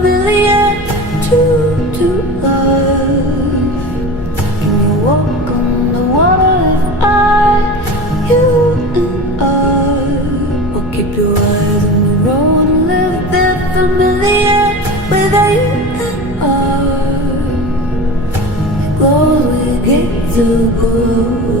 familiar to love. Can you walk on the water if you and I will keep your eyes on the road and live there familiar with you and I. It glows with gates of gold.